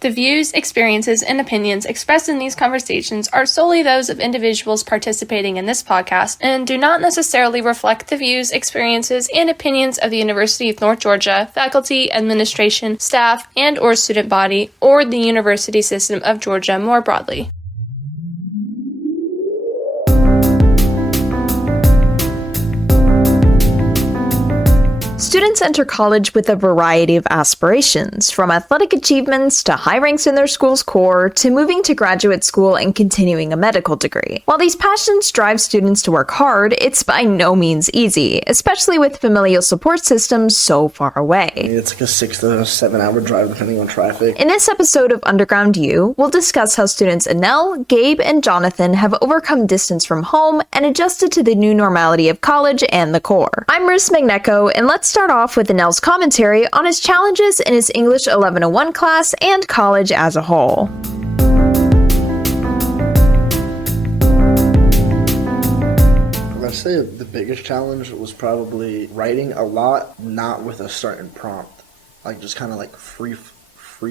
The views, experiences, and opinions expressed in these conversations are solely those of individuals participating in this podcast and do not necessarily reflect the views, experiences, and opinions of the University of North Georgia, faculty, administration, staff, and/or student body, or the university system of Georgia more broadly. Students enter college with a variety of aspirations, from athletic achievements to high ranks in their school's core to moving to graduate school and continuing a medical degree. While these passions drive students to work hard, it's by no means easy, especially with familial support systems so far away. It's like a 6 to 7 hour drive depending on traffic. In this episode of Underground U, we'll discuss how students Anel, Gabe, and Jonathan have overcome distance from home and adjusted to the new normality of college and the core. I'm Ruth Magnecco, and let's start off with Anel's commentary on his challenges in his English 1101 class and college as a whole. I'd say the biggest challenge was probably writing a lot, not with a certain prompt. Like just kind of like free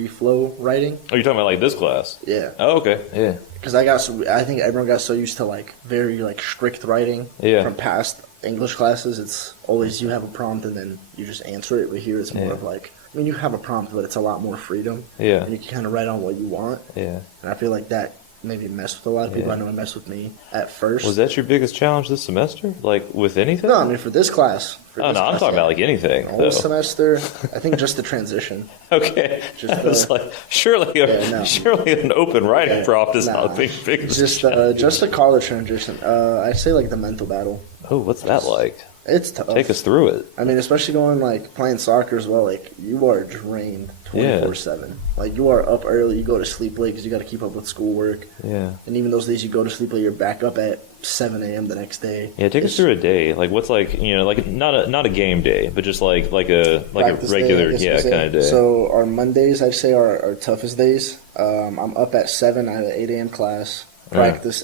flow writing. Oh, you're talking about like this class? Yeah. Oh, okay. Yeah. Because I think everyone got so used to like very like strict writing from past English classes. It's always you have a prompt and then you just answer it. But here it's more of like, I mean, you have a prompt, but it's a lot more freedom. Yeah. And you can kind of write on what you want. Yeah. And I feel like that maybe messed with a lot of people. I know it messed with me at first. Was that your biggest challenge this semester? Like with anything? No, I mean for this class. I'm talking about like anything. The whole semester, I think just the transition. Okay. I was like, surely an open writing prompt is not a big just the college transition. I'd say like the mental battle. Oh, what's that like? It's tough. Take us through it. I mean, especially going like playing soccer as well. Like you are drained 24/7. Like you are up early, you go to sleep late because you got to keep up with schoolwork. Yeah. And even those days you go to sleep late, you're back up at 7 a.m. the next day. Yeah, take us through a day. Like what's like like not a game day, but just like a regular kind of day. So our Mondays I'd say are our toughest days. I'm up at 7. I have an 8 a.m. class. Practice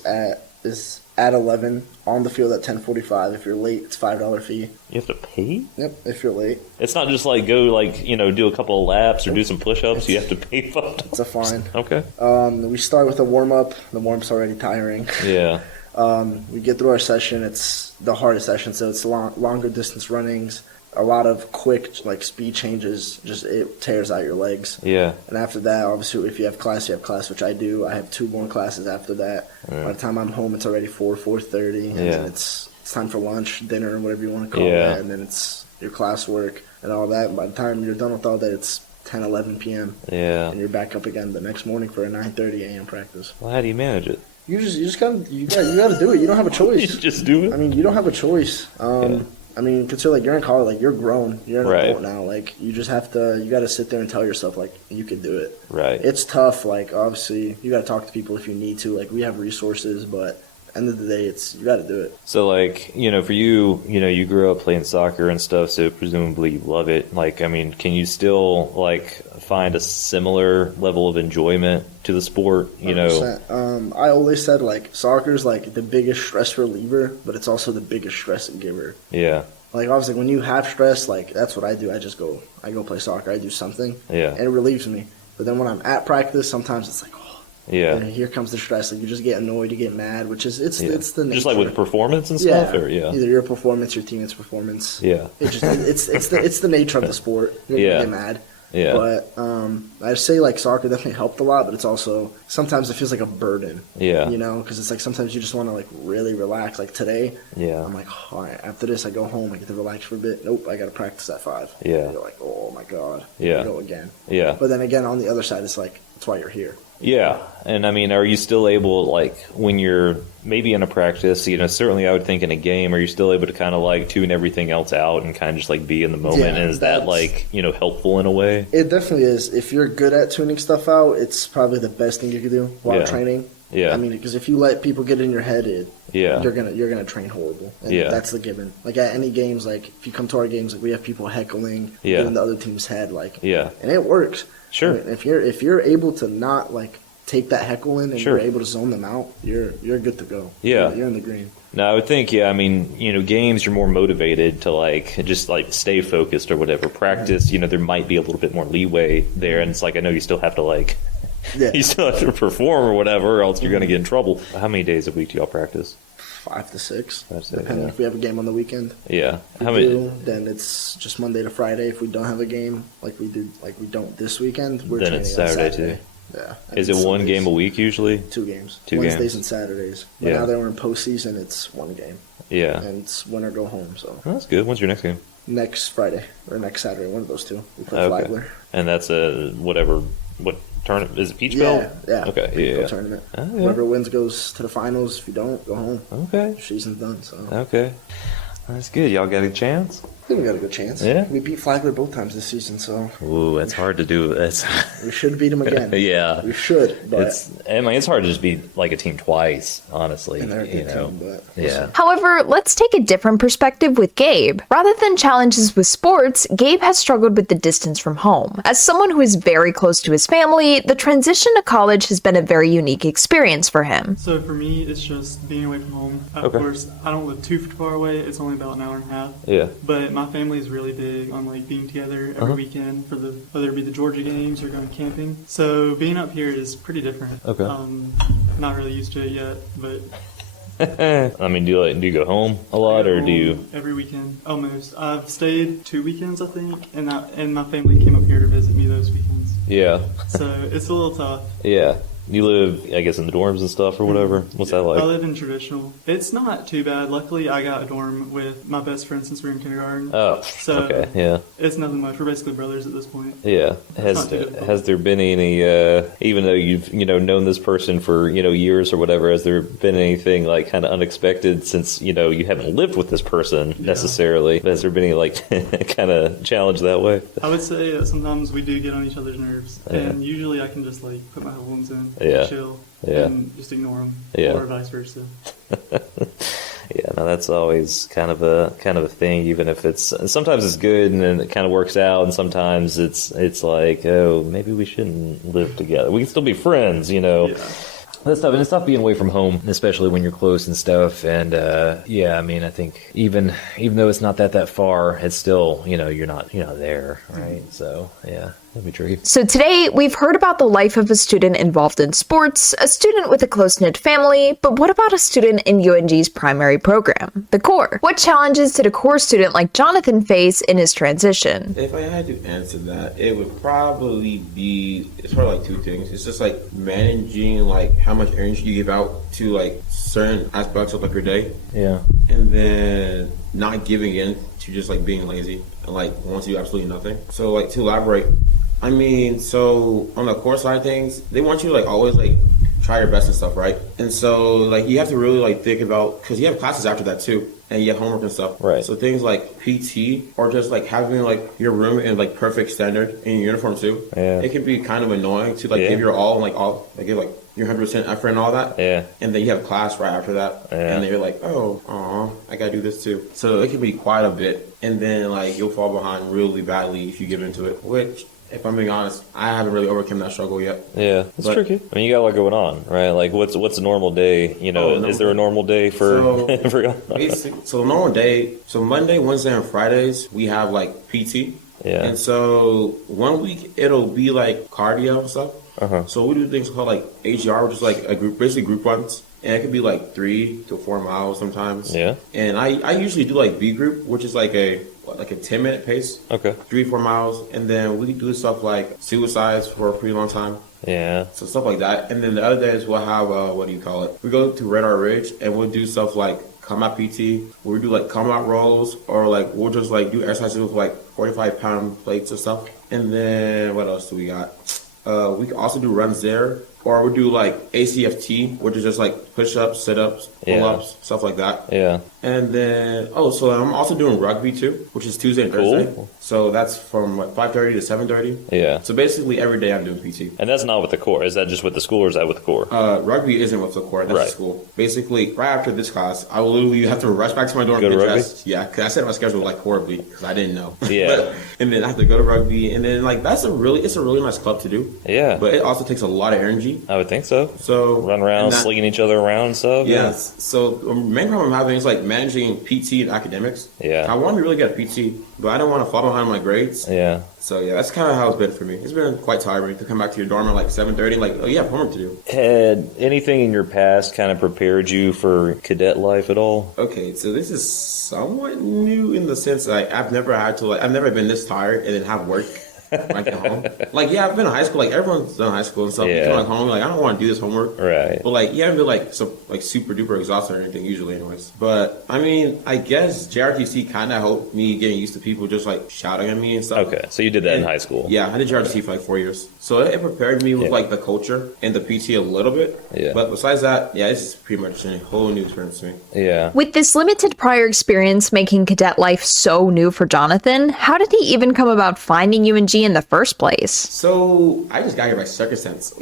is at 11, on the field at 10:45. If you're late, it's $5 fee. You have to pay? Yep, if you're late. It's not just like go do a couple of laps or do some push-ups. You have to pay $5. It's a fine. Okay. We start with a warm-up. The warm-up's already tiring. Yeah. We get through our session. It's the hardest session, so it's longer distance runnings. A lot of quick speed changes, just it tears out your legs. Yeah. And after that, obviously, if you have class, you have class, which I do. I have 2 more classes after that. By the time I'm home, it's already 4:30, and then it's time for lunch, dinner, whatever you want to call it, and then it's your classwork and all that. And by the time you're done with all that, it's 10, 11 p.m. Yeah. And you're back up again the next morning for a 9:30 a.m. practice. Well, how do you manage it? You gotta do it. You don't have a choice. You just do it. I mean, you don't have a choice. I mean, consider you're in college, you're grown, you're an adult now. You just have to, you got to sit there and tell yourself you can do it. Right. It's tough. Obviously, you got to talk to people if you need to. We have resources, but at the end of the day, you got to do it. So, for you, you grew up playing soccer and stuff, so presumably you love it. I mean, can you still find a similar level of enjoyment to the sport? 100%. I always said soccer's the biggest stress reliever, but it's also the biggest stress giver. Yeah. Obviously when you have stress, that's what I do. I go play soccer. I do something. Yeah. And it relieves me. But then when I'm at practice, sometimes it's yeah. And here comes the stress. You just get annoyed, you get mad, which is it's the nature. Just with performance and stuff, or either your performance, your teammate's performance. Yeah. It's the nature of the sport. You're gonna get mad. Yeah. But I'd say soccer definitely helped a lot, but it's also sometimes it feels like a burden. Yeah. Because it's sometimes you just want to really relax. Today. Yeah. I'm all right, after this I go home, I get to relax for a bit. Nope, I got to practice at 5. Yeah. And you're oh my god. Yeah. Go again. Yeah. But then again, on the other side, it's that's why you're here. Yeah, and I mean, are you still able, when you're maybe in a practice, certainly I would think in a game, are you still able to kind of, tune everything else out and kind of just, be in the moment? Yeah, and is that, helpful in a way? It definitely is. If you're good at tuning stuff out, it's probably the best thing you can do while training. Yeah. I mean, because if you let people get in your head, you're gonna train horrible. And that's the given. At any games, if you come to our games, we have people heckling, in the other team's head, and it works. Sure. I mean, if you're able to not take that heckle in and you're able to zone them out, you're good to go. Yeah. You're in the green. No, I would think, I mean, games you're more motivated to just stay focused or whatever. Practice, there might be a little bit more leeway there, and it's I know you still have to Yeah. You still have to perform or whatever, or else you're going to get in trouble. How many days a week do y'all practice? 5 to 6, 5 to 6, depending if we have a game on the weekend. Yeah. If we do, then it's just Monday to Friday. If we don't have a game, like we don't this weekend, we're Then training it's on Saturday, Saturday. too. Yeah. Is it one game a week usually? 2 games. 2 Wednesdays games. and Saturdays. But Yeah. now that we're in postseason, it's 1 game. Yeah. And it's win or go home. So Oh, that's good. When's your next game? next Friday or next Saturday, one of those 2. We play Okay. Flagler. And that's what tournament? Is it Peach Yeah, Belt? yeah. Okay, Peach Belt yeah. tournament. Oh, yeah. Whoever wins goes to the finals. If you don't, go home. Okay. Season's done. So Okay. That's good. Y'all got a chance? I think we got a good chance. Yeah. We beat Flagler both times this season, so Ooh, that's hard to do. That's we should beat them again. yeah. We should, but It's hard to just beat like a team twice, honestly. and they're a good team, but we'll Yeah. see. However, let's take a different perspective with Gabe. Rather than challenges with sports, Gabe has struggled with the distance from home. As someone who is very close to his family, the transition to college has been a very unique experience for him. So for me, it's just being away from home. Of Okay. course, I don't live too far away. It's only about an hour and a half. Yeah. But my family is really big on like being together every weekend for whether it be the Georgia games or going camping. So being up here is pretty different. Okay. Not really used to it yet, but I mean, do you go home a lot, I go or do you? home every weekend? Almost. I've stayed 2 weekends, I think, and my family came up here to visit me those weekends. Yeah. So it's a little tough. Yeah. You live, I guess, in the dorms and stuff or whatever. What's that I like? live in traditional. It's not too bad. Luckily, I got a dorm with my best friend since we were in kindergarten. Oh, So okay. Yeah. it's nothing much. We're basically brothers at this point. Yeah. not too difficult. Has there been any, even though you've, known this person for, years or whatever, has there been anything like kind of unexpected since, you haven't lived with this person necessarily? Has there been any like kind of challenge that way? I would say that sometimes we do get on each other's nerves, Yeah. and usually I can just like put my headphones in, Yeah. chill, Yeah. and just ignore them, Yeah. or vice versa. Yeah, no, that's always kind of a thing. Even if sometimes it's good and then it kind of works out, and sometimes it's like, oh, maybe we shouldn't live together. We can still be friends, Yeah. That's tough, and it's tough being away from home, especially when you're close and stuff. And yeah, I mean, I think even though it's not that far, it's still you're not there, right? So yeah, that'd be tricky. So today, we've heard about the life of a student involved in sports, a student with a close-knit family, but what about a student in UNG's primary program, the core? What challenges did a core student like Jonathan face in his transition? If I had to answer that, it would probably be, it's probably like 2 things. It's just like managing like how much energy you give out to like certain aspects of like your day, Yeah. and then not giving in to just like being lazy and like want to do absolutely nothing. So like to elaborate, I mean, so on the core side of things, they want you to like always like try your best and stuff, right? And so like you have to really like think about, because you have classes after that too, and you have homework and stuff. Right. So things like PT or just like having like your room in like perfect standard in your uniform too. Yeah. It can be kind of annoying to like Yeah. give your all and like give like your 100% effort and all that. Yeah. And then you have class right after that. Yeah. And then you're like, oh, I gotta do this too. So it can be quite a bit. And then like you'll fall behind really badly if you give into it, which, if I'm being honest, I haven't really overcome that struggle yet. Yeah, it's But- tricky. I mean, you got a lot going on, right? Like, what's a normal day? Is there a normal day for So, for y'all? So the normal day, so Monday, Wednesday, and Fridays, we have like PT. Yeah. And so 1 week, it'll be like cardio and stuff. Uh-huh. So we do things called like AGR, which is like a group, basically group runs. And it could be like 3 to 4 miles sometimes. Yeah. And I usually do like B group, which is like a 10-minute pace. Okay. 3-4 miles. And then we do stuff like suicides for a pretty long time. Yeah. So stuff like that. And then the other days we'll have, we go to Red R Ridge and we'll do stuff like combat PT. We'll do like combat rolls, or like we'll just like do exercises with like 45-pound plates and stuff. And then what else do we got? We can also do runs there. Or we'll do like ACFT, which is just like push-ups, sit-ups, pull-ups, stuff like that. Yeah. And then, so I'm also doing rugby too, which is Tuesday and Cool. Thursday. So that's from 5:30 to 7:30. Yeah. So basically every day I'm doing PT. And that's not with the core. Is that just with the school, or is that with the core? Rugby isn't with the core, that's Right. the school. Basically, right after this class, I will literally have to rush back to my dorm Go and to get rugby? dressed. Yeah, because I set my schedule like horribly because I didn't know. Yeah. And then I have to go to rugby, and then like it's a really nice club to do. Yeah. But it also takes a lot of energy. UNG. I would think so. So run around, slinging each other around and stuff. Yes. Yeah. So the main problem I'm having is like managing PT and academics. Yeah. I want to be really good at PT, but I don't want to fall behind my grades. Yeah. So yeah, that's kind of how it's been for me. It's been quite tiring to come back to your dorm at like 7:30. Like, oh, you have homework to do. Had anything in your past kind of prepared you for cadet life at all? Okay, so this is somewhat new in the sense that I've never been this tired and then have work when I get home. Like, yeah, I've been in high school. Like, everyone's done high school and stuff. You come back home, like, I don't want to do this homework. Right. But, like, you haven't been, like, super duper exhausted or anything, usually, anyways. But, I mean, I guess JRTC kind of helped me getting used to people just, like, shouting at me and stuff. Okay, so you did that in high school. Yeah, I did JRTC for, like, 4 years. So it prepared me with, like, the culture and the PT a little bit. Yeah. But besides that, yeah, it's pretty much a whole new experience to me. Yeah. With this limited prior experience making cadet life so new for Jonathan, how did he even come about finding UNG in the first place? So I just got here by circumstance.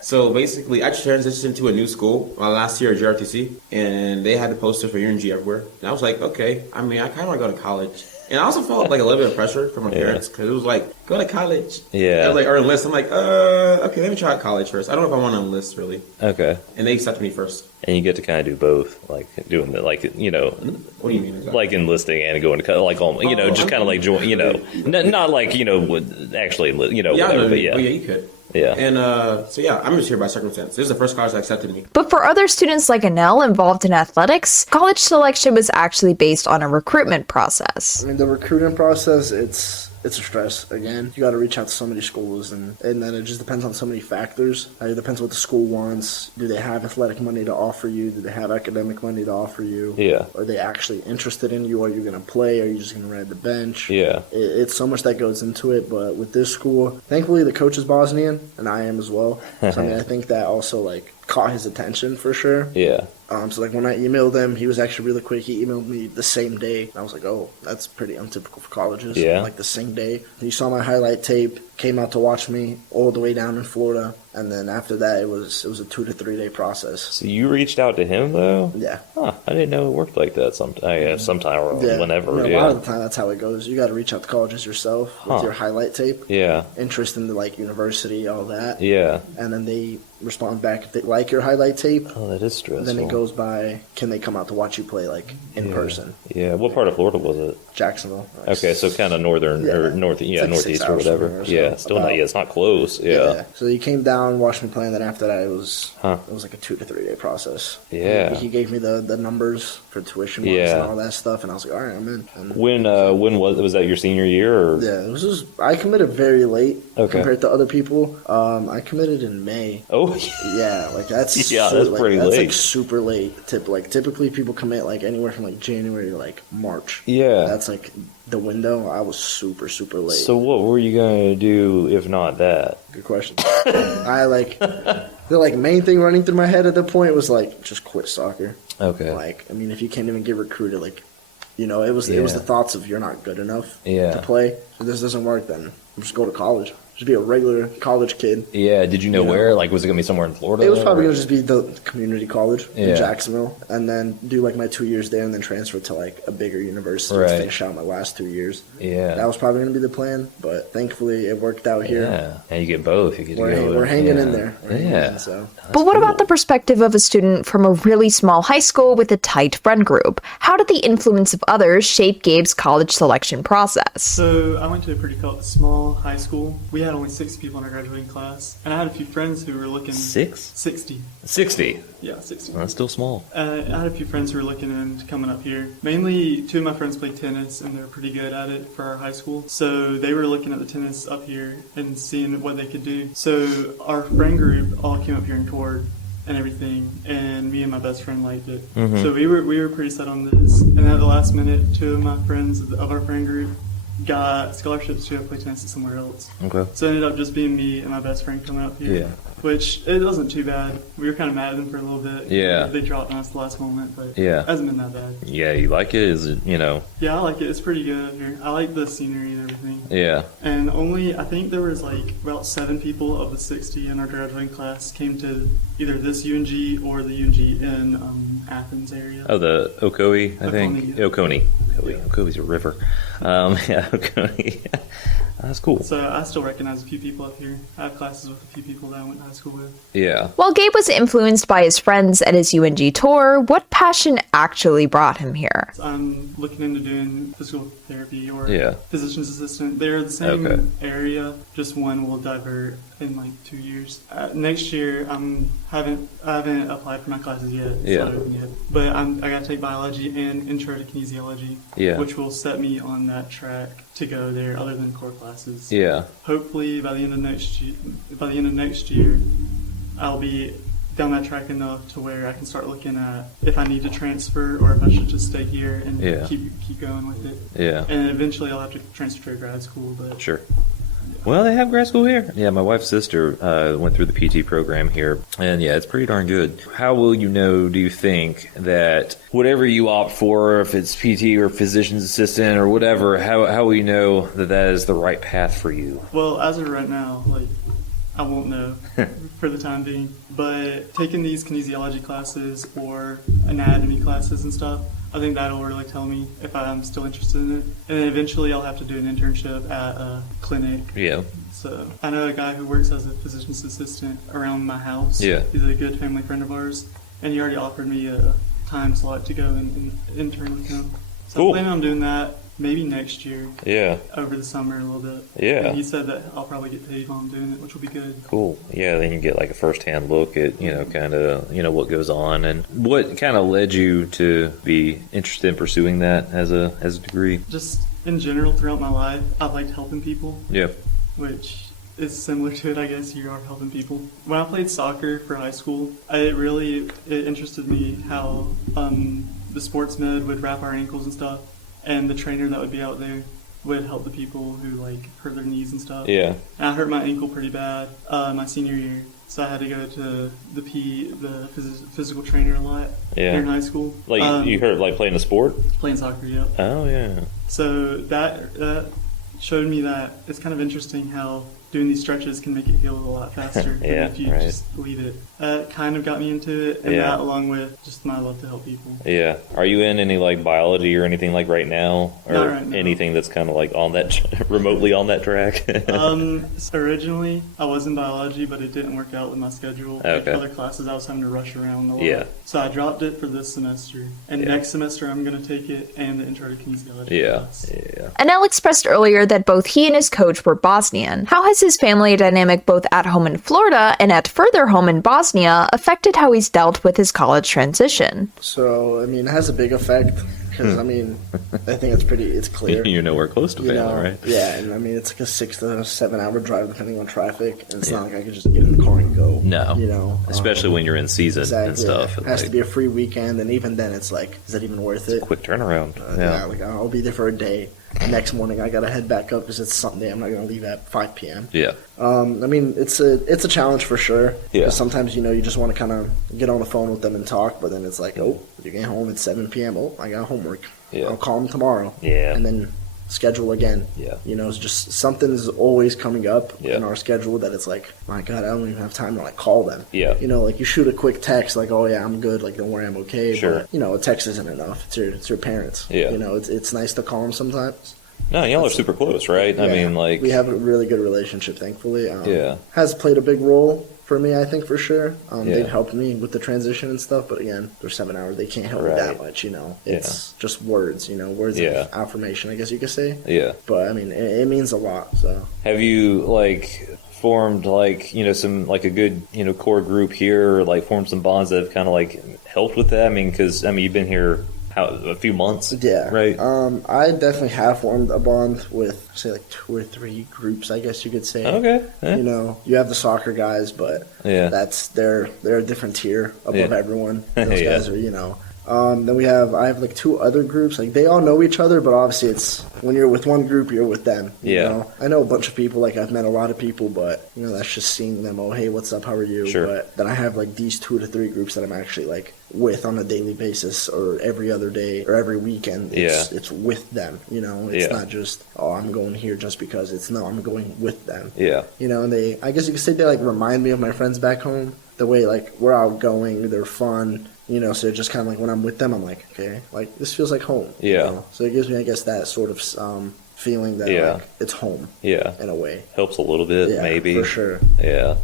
So basically, I transitioned to a new school last year at JRTC, and they had the poster for UNG everywhere. And I was like, okay, I mean, I kind of want to go to college. And I also felt like a little bit of pressure from my parents because it was like, go to college. Yeah. Like, or enlist. I'm like, okay, let me try out college first. I don't know if I want to enlist, really. Okay. And they accepted me first. And you get to kind of do both, like doing the, like, you know. What do you mean? Exactly? Like enlisting and going to, like, you know, just kind of like join, you know, not like, you know, would actually, you know, Yeah, whatever, but yeah, you could. Yeah. And so, yeah, I'm just here by circumstance. This is the first college that accepted me. But for other students like Anel involved in athletics, college selection was actually based on a recruitment process. I mean, the recruiting process, it's a stress. Again, you got to reach out to so many schools, and then it just depends on so many factors. It depends what the school wants. Do they have athletic money to offer you? Do they have academic money to offer you? Yeah. Are they actually interested in you? Are you going to play? Are you just going to ride the bench? Yeah. It's so much that goes into it, but with this school, thankfully the coach is Bosnian, and I am as well. So I mean, I think that also like caught his attention for sure. Yeah. So like when I emailed him, he was actually really quick. He emailed me the same day. I was like, oh, that's pretty untypical for colleges. Yeah. Like the same day. He saw my highlight tape, came out to watch me all the way down in Florida. And then after that, it was a 2 to 3 day process. So you reached out to him though? Yeah. Huh, I didn't know it worked like that. Sometime or whenever. A lot of the time, that's how it goes. You got to reach out to colleges yourself with your highlight tape. Yeah. Interest in the like university, all that. Yeah. And then they respond back if they like your highlight tape. Oh, that is stressful. Then it goes by, can they come out to watch you play like in person? Yeah. What part of Florida was it? Jacksonville. Okay, so kind of northern or northeast or whatever. Yeah, still not. Yeah, it's not close. Yeah. So he came down, watched me play, and then after that, it was like a 2 to 3 day process. Yeah. He gave me the numbers for tuition and all that stuff, and I was like, all right, I'm in. And when was that your senior year? Or? Yeah, it was just I committed very late compared to other people. I committed in May. Oh. Yeah, like that's that's pretty late. That's like super late. Typically people commit like anywhere from like January to like March. Yeah. That's like the window. I was super late. So what were you going to do if not that? Good question. The main thing running through my head at the point was like just quit soccer. Okay. Like, I mean, if you can't even get recruited, like, you know, it was the thoughts of you're not good enough to play. So this doesn't work, then just go to college. Just be a regular college kid. Yeah. Did you know where? Like, was it gonna be somewhere in Florida? It was probably gonna just be the community college in Jacksonville, and then do like my 2 years there, and then transfer to like a bigger university to finish out my last 2 years. Yeah. That was probably gonna be the plan, but thankfully it worked out here. Yeah. And you get both. You get to go. We're hanging in there. So. But what about the perspective of a student from a really small high school with a tight friend group? How did the influence of others shape Gabe's college selection process? So I went to a pretty small high school. We had only 6 people in our graduating class, and I had a few friends who were looking. 60. 60. Yeah, 60. That's still small. I had a few friends who were looking into coming up here. Mainly, 2 of my friends play tennis, and they're pretty good at it for our high school. So they were looking at the tennis up here and seeing what they could do. So our friend group all came up here and toured and everything, and me and my best friend liked it. Mm-hmm. So we were pretty set on this. And at the last minute, 2 of my friends of our friend group got scholarships to go play tennis somewhere else. Okay. So it ended up just being me and my best friend coming up here. Yeah. Which, it wasn't too bad. We were kind of mad at them for a little bit. Yeah. They dropped on us the last moment, but it hasn't been that bad. Yeah, you like it? Is it, you know? Yeah, I like it. It's pretty good up here. I like the scenery and everything. Yeah. And I think there was like about 7 people of the 60 in our graduating class came to either this UNG or the UNG in Athens area. Oh, the Oconee, I think. Oconee. Ocoee. Ocoee's a river. Yeah, Ocoee. That's cool. So I still recognize a few people up here. I have classes with a few people that I went to high school with. Yeah. While Gabe was influenced by his friends at his UNG tour, what passion actually brought him here? I'm looking into doing physical therapy or Yeah. physician's assistant. They're the same area, just one will divert in like 2 years. Next year, I haven't applied for my classes yet. It's not open yet. But I got to take biology and intro to kinesiology, which will set me on that track to go there other than core classes. Yeah. Hopefully by the end of next year, I'll be down that track enough to where I can start looking at if I need to transfer or if I should just stay here and keep going with it. Yeah. And eventually I'll have to transfer to grad school, but Sure. Well, they have grad school here. Yeah, my wife's sister went through the PT program here, and yeah, it's pretty darn good. How will you know, do you think, that whatever you opt for, if it's PT or physician's assistant or whatever, how will you know that that is the right path for you? Well, as of right now, like, I won't know for the time being, but taking these kinesiology classes or anatomy classes and stuff, I think that'll really tell me if I'm still interested in it. And then eventually I'll have to do an internship at a clinic. Yeah. So I know a guy who works as a physician's assistant around my house. Yeah. He's a good family friend of ours. And he already offered me a time slot to go and intern with him. So Cool. I'm planning on doing that maybe next year. Yeah. Over the summer a little bit. Yeah. And he said that I'll probably get paid while I'm doing it, which will be good. Cool. Yeah, then you get like a first-hand look at, kind of, what goes on. And what kind of led you to be interested in pursuing that as a degree? Just in general, throughout my life, I've liked helping people. Yeah. Which is similar to it, I guess. You are helping people. When I played soccer for high school, it interested me how the sports med would wrap our ankles and stuff, and the trainer that would be out there would help the people who like hurt their knees and stuff. Yeah. And I hurt my ankle pretty bad my senior year, so I had to go to the physical trainer a lot here in high school. Like you hurt like playing a sport? Playing soccer, yeah. Oh yeah. So that showed me that it's kind of interesting how doing these stretches can make it heal a lot faster than if you just leave it. That kind of got me into it, and that along with just my love to help people. Yeah. Are you in any like biology or anything like right now? Or Not right now. anything that's kind of like on that, remotely on that track? Originally, I was in biology, but it didn't work out with my schedule. Like other classes, I was having to rush around a lot. Yeah. So I dropped it for this semester. And next semester, I'm going to take it and the intro to kinesiology class. Yeah. Anel expressed earlier that both he and his coach were Bosnian. How has his family dynamic both at home in Florida and at further home in Bosnia affected how he's dealt with his college transition? So, it has a big effect because, I think it's clear. You're nowhere close to family, right? Yeah, and it's like a 6 to 7 hour drive depending on traffic, and it's not like I could just get in the car and go. No. Especially when you're in season and stuff. It has to be a free weekend, and even then it's like, is that even worth it? Quick turnaround. I'll be there for a day. Next morning I gotta head back up because it's Sunday. I'm not gonna leave at 5 p.m. Yeah. It's a challenge for sure. Yeah. Sometimes you just want to kind of get on the phone with them and talk, but then it's like, oh, you're getting home at 7 p.m. Oh, I got homework. Yeah. I'll call them tomorrow. Yeah. And then schedule again. Yeah. It's just something's always coming up in our schedule that it's like, my God, I don't even have time to like call them. Yeah. Like you shoot a quick text like, oh yeah, I'm good. Like don't worry, I'm okay. Sure. But a text isn't enough. It's your parents. Yeah. It's nice to call them sometimes. No, y'all are super close, right? Yeah. We have a really good relationship, thankfully. Has played a big role for me, I think, for sure. They've helped me with the transition and stuff, but again, they're 7 hours. They can't help me that much, It's just words, words of affirmation, I guess you could say. Yeah. But, it means a lot, so. Have you, formed, some, a good, core group here, or, formed some bonds that have kind of, helped with that? Because, you've been here a few months. Yeah. Right. I definitely have formed a bond with, say, 2 or 3 groups, I guess you could say. Okay. Yeah. You have the soccer guys, but they're a different tier above everyone. Those guys are, Then I have 2 other groups. They all know each other, but obviously it's when you're with one group, you're with them. You know? I know a bunch of people. I've met a lot of people, but that's just seeing them. Oh, hey, what's up? How are you? Sure. But then I have these 2 to 3 groups that I'm actually with on a daily basis, or every other day, or every weekend. It's with them. It's not just I'm going here just because. I'm going with them. Yeah. And I guess you could say they remind me of my friends back home. The way we're outgoing, they're fun. So just kind of like when I'm with them, I'm like, okay, like this feels like home. Yeah. So it gives me, I guess, that sort of feeling that like, it's home. Yeah. In a way. Helps a little bit, maybe. For sure. Yeah.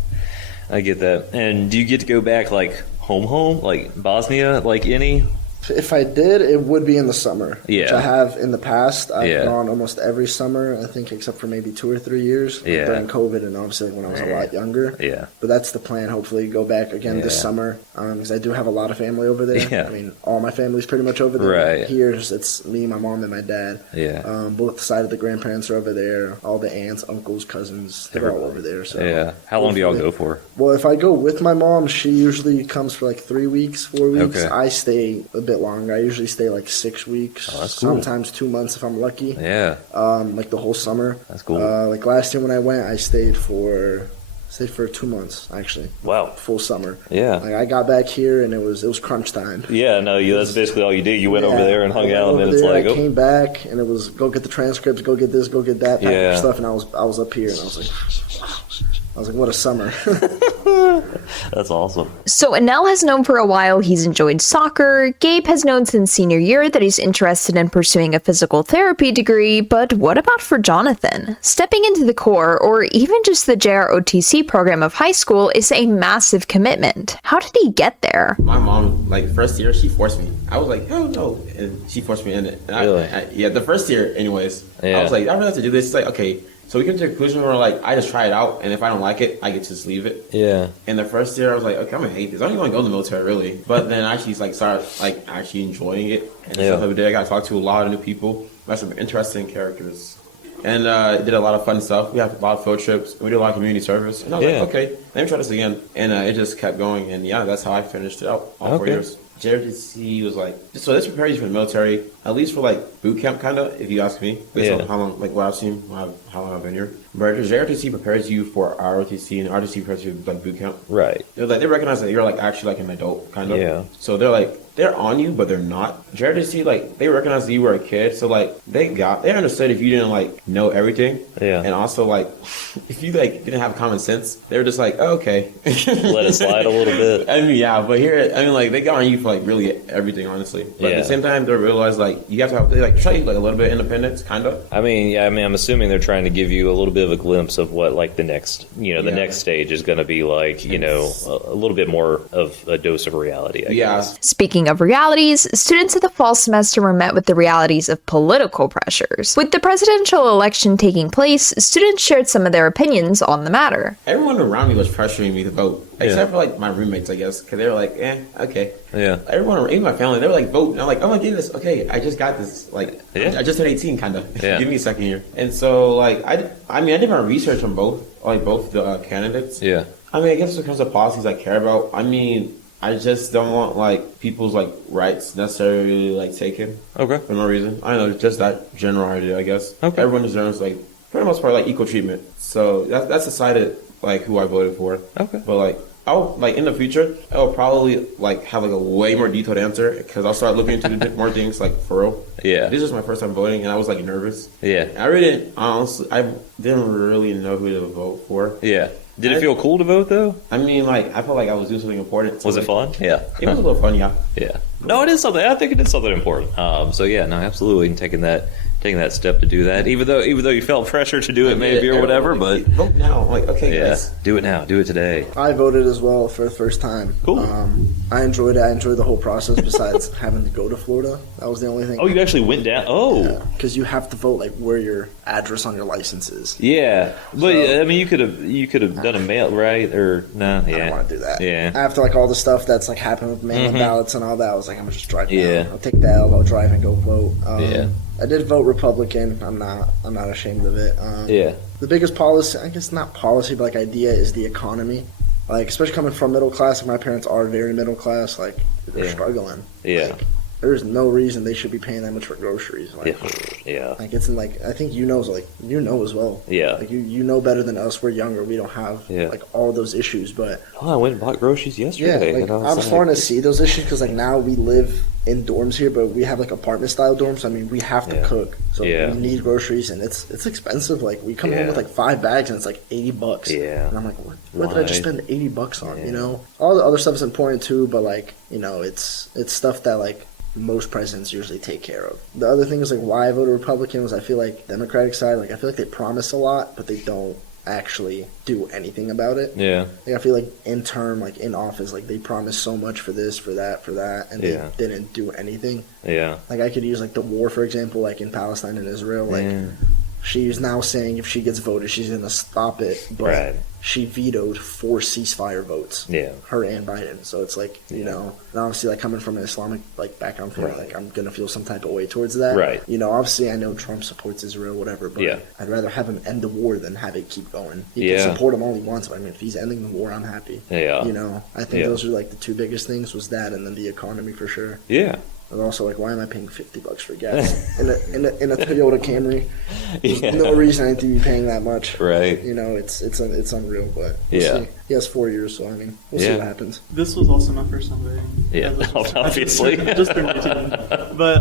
I get that. And do you get to go back like home, like Bosnia, like any? If I did, it would be in the summer. Yeah. Which I have in the past. I've gone almost every summer, I think, except for maybe 2 or 3 years during COVID and obviously when I was a lot younger. Yeah. But that's the plan. Hopefully, go back again this summer because I do have a lot of family over there. Yeah. I mean, all my family's pretty much over there. Right. Here, it's me, my mom, and my dad. Yeah. Both sides of the grandparents are over there. All the aunts, uncles, cousins, they're all over there. So yeah. How long do y'all go for? Well, if I go with my mom, she usually comes for like 3 weeks, 4 weeks. Okay. I stay a bit longer. I usually stay like 6 weeks. Oh, that's cool. Sometimes 2 months if I'm lucky. Yeah. Like the whole summer. That's cool. Like last year when I went, I stayed for 2 months actually. Wow. Full summer. Yeah. Like I got back here and it was crunch time. Yeah, no, that's basically all you did. You went over there and hung out, and then it's like, I came back and it was go get the transcripts, go get this, go get that, pack your stuff, and I was up here and I was like, what a summer. That's awesome. So Anel has known for a while he's enjoyed soccer. Gabe has known since senior year that he's interested in pursuing a physical therapy degree, but what about for Jonathan? Stepping into the Corps, or even just the JROTC program of high school, is a massive commitment. How did he get there? My mom, like, first year, she forced me. I was like, hell no. And she forced me in it. And Really? The first year, anyways. I was like, I really have to do this. It's like, okay. So we came to a conclusion where, like, I just try it out, and if I don't like it, I get to just leave it. Yeah. And the first year, I was like, okay, I'm gonna hate this. I don't even want to go in the military, really. But then I actually, like, started, like, actually enjoying it. And stuff every day. I got to talk to a lot of new people. Met some interesting characters. And did a lot of fun stuff. We had a lot of field trips. We did a lot of community service. And I was like, okay, let me try this again. And it just kept going. And, that's how I finished it out all 4 years. JRTC was like, so this prepares you for the military, at least for like boot camp, kind of, if you ask me, based on how long, like what I've seen, how long I've been here. But JRTC prepares you for ROTC, and ROTC prepares you for like boot camp. Right. They're like, they recognize that you're like actually like an adult, kind of. Yeah. So they're like, they're on you, but they're not. JRTC, like, they recognize that you were a kid, so like, they understood if you didn't like know everything. Yeah. And also like, if you like didn't have common sense, they were just like, oh, okay. Let it slide a little bit. I mean, but here, like, they got on you for like really everything, honestly. But at the same time, they realize like, you have to have, they like try you like a little bit of independence, kind of. I mean, I'm assuming they're trying to give you a little bit of a glimpse of what like the next, the next stage is going to be like, a little bit more of a dose of reality, I guess. Speaking of realities, students of the fall semester were met with the realities of political pressures. With the presidential election taking place, students shared some of their opinions on the matter. Everyone around me was pressuring me to vote, except for like my roommates, I guess, because they were like, okay. Yeah. Everyone, even my family, they were like, vote. And I'm like, oh my goodness, okay, I just got this. Like, I just turned 18, kind of. Yeah. Give me a second here. And so, like, I did my research on both the candidates. Yeah. I mean, I guess when it comes to policies I care about, I mean, I just don't want like people's like rights necessarily like taken. Okay. For no reason. I don't know, just that general idea, I guess. Okay. Everyone deserves like for the most part like equal treatment. So that's decided like who I voted for. Okay. But like I'll like in the future I'll probably like have like a way more detailed answer because I'll start looking into more things like for real. Yeah. This is my first time voting and I was like nervous. Yeah. I didn't really know who to vote for. Yeah. Did it feel cool to vote though? I mean, like I felt like I was doing something important. So, was it fun? Yeah, it was a little fun. Yeah, yeah. No, it is something. I think it is something important. So yeah, no, absolutely, and taking that step to do that, even though you felt pressure to do it maybe or whatever, but vote now. I'm like, okay, guys, do it now, do it today. I voted as well for the first time. Cool. I enjoyed it. I enjoyed the whole process. Besides having to go to Florida, that was the only thing. Oh, you actually went down. Oh, because you have to vote like where your address on your license is. Yeah, but I mean, you could have done a mail, right? Or no? Yeah, I don't want to do that. Yeah, after like all the stuff that's like happened with mail ballots and all that, I was like, I'm gonna just drive down. Yeah, I'll take that. I'll drive and go vote. I did vote Republican. I'm not ashamed of it. The biggest policy, I guess not policy, but like idea is the economy. Like especially coming from middle class, like my parents are very middle class. Like they're struggling. Yeah. Like, there's no reason they should be paying that much for groceries. Like, yeah. Like it's in like I think as well. Yeah. Like you know better than us. We're younger. We don't have like all those issues. But I went and bought groceries yesterday. Yeah, like, I'm starting to see those issues because like now we live in dorms here, but we have like apartment style dorms. I mean, we have to cook, so we need groceries, and it's expensive. Like we come home with like 5 bags, and it's like $80. Yeah. And I'm like, what did I just spend $80 on? You know, all the other stuff is important too, but like it's stuff that like most presidents usually take care of. The other thing is like why I voted Republican was I feel like Democratic side, like I feel like they promise a lot, but they don't actually do anything about it. Yeah. Like I feel like in term, like in office, like they promised so much for this, for that, and they didn't do anything. Yeah. Like I could use like the war, for example, like in Palestine and Israel. Like she's now saying if she gets voted, she's gonna stop it, but she vetoed 4 ceasefire votes. Yeah. Her and Biden. So it's like, you know, and obviously like coming from an Islamic like background for like I'm gonna feel some type of way towards that. Right. You know, obviously I know Trump supports Israel, whatever, but I'd rather have him end the war than have it keep going. He can support him all he wants, but I mean if he's ending the war, I'm happy. Yeah. You know, I think those are like the 2 biggest things was that and then the economy for sure. Yeah. And also, like, why am I paying $50 for gas in a Toyota Camry? There's no reason I need to be paying that much. Right. You know, it's unreal, but we'll see. He has 4 years, so I mean, we'll see what happens. This was also my first time voting. Yeah, obviously. Just turned 18. But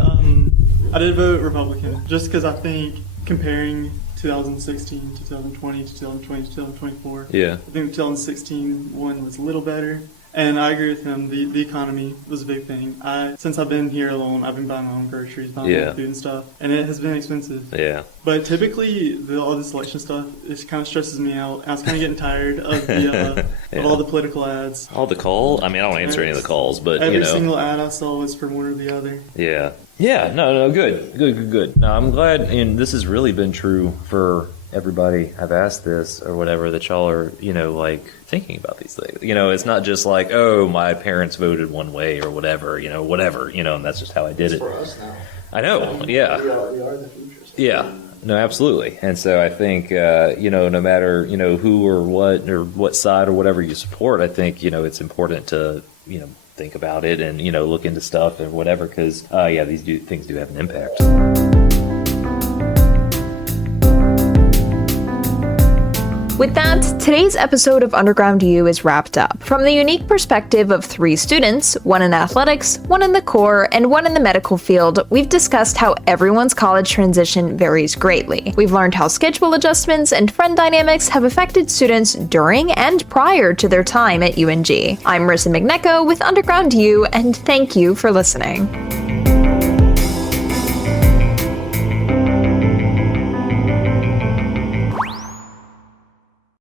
I did vote Republican just because I think comparing 2016 to 2020 to 2020 to 2024, I think the 2016 one was a little better. And I agree with him. The economy was a big thing. Since I've been here alone, I've been buying my own groceries, buying my own food and stuff, and it has been expensive. Yeah. But typically, all this election stuff, it kind of stresses me out. I was kind of getting tired of of all the political ads. All the calls? I mean, I don't answer any of the calls, but every single ad I saw was for one or the other. Yeah. Yeah. No. Good. No, I'm glad, and this has really been true for everybody I've asked this or whatever, that y'all are, you know, like thinking about these things. You know, it's not just like, oh, my parents voted one way or whatever, and that's just how I did it. For us now. I know, yeah. We are the future. So. Yeah. No, absolutely. And so I think, no matter, who or what side or whatever you support, I think, it's important to, think about it and, look into stuff and whatever, because, these things do have an impact. With that, today's episode of Underground U is wrapped up. From the unique perspective of 3 students, one in athletics, one in the Corps, and one in the medical field, we've discussed how everyone's college transition varies greatly. We've learned how schedule adjustments and friend dynamics have affected students during and prior to their time at UNG. I'm Marissa Mignecco with Underground U, and thank you for listening.